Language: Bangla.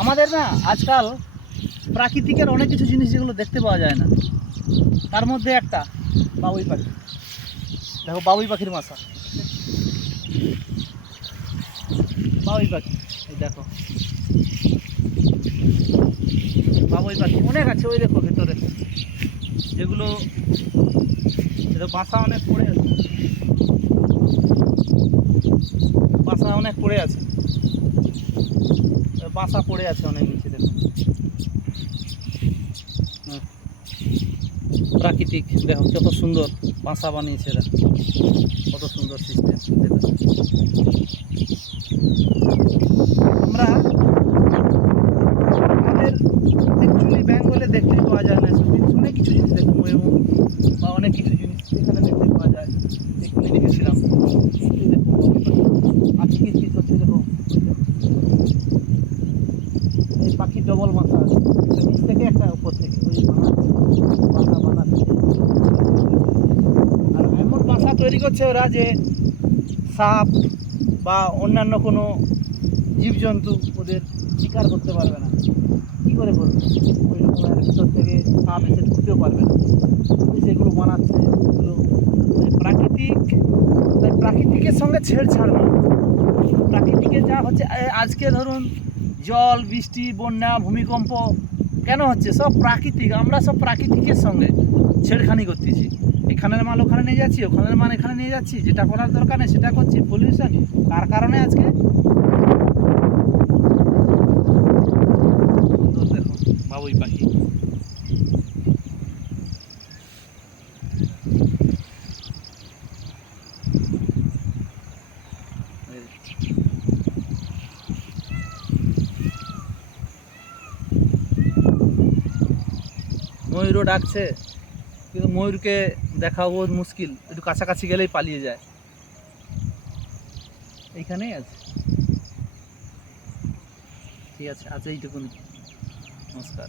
আমাদের না আজকাল প্রাকৃতিকের অনেক কিছু জিনিস যেগুলো দেখতে পাওয়া যায় না, তার মধ্যে একটা বাবুই পাখি। দেখো বাবুই পাখির বাসা, বাবুই পাখি, এই দেখো বাবুই পাখি অনেক আছে। ওই দেখো ভেতরে যেগুলো বাসা অনেক পড়ে আছে, বাসা অনেক পড়ে আছে, বাসা পড়ে আছে অনেক নিচে। দেখো প্রাকৃতিক, দেখো কত সুন্দর বাসা বানিয়েছে এরা, কত সুন্দর সিস্টেম। আমরা আমাদের অ্যাকচুয়ালি বেঙ্গলে দেখতে পাওয়া যায় না এসব জিনিস, অনেক কিছু জিনিস দেখো, ময়ূর বা অনেক কিছু জিনিস এখানে দেখতে পাওয়া যায়। এখানে দেখেছিলাম পাখি কিচ হচ্ছে, দেখো এই পাখির ডবল মাথা আছে, একটা নিচ থেকে একটা উপর থেকে, ওই বাসা বানাচ্ছে। আর এমন বাসা তৈরি করছে ওরা যে সাপ বা অন্যান্য কোনো জীবজন্তু ওদের শিকার করতে পারবে না। কী করে করবে? ওই রকমের ভিতর থেকে সাপ এসে ঢুকতেও পারবে না, সেগুলো বানাচ্ছে এগুলো। প্রাকৃতিকের সঙ্গে ছেড়ছাড় না। প্রাকৃতিকে যা হচ্ছে আজকে ধরুন জল, বৃষ্টি, বন্যা, ভূমিকম্প কেন হচ্ছে? সব প্রাকৃতিক। আমরা সব প্রাকৃতিকের সঙ্গে ছেড়খানি করতেছি। এখানের মাল ওখানে নিয়ে যাচ্ছি, ওখানের মাল এখানে নিয়ে যাচ্ছি, যেটা করার দরকার নেই সেটা করছি। পলিউশন তার কারণে আজকে দেখো বাবুই পাখি। ময়ূরও ডাকছে, কিন্তু ময়ূরকে দেখা বহুত মুশকিল, একটু কাছাকাছি গেলেই পালিয়ে যায়। এইখানেই আছে। ঠিক আছে, আজ এইটুকুনি। নমস্কার।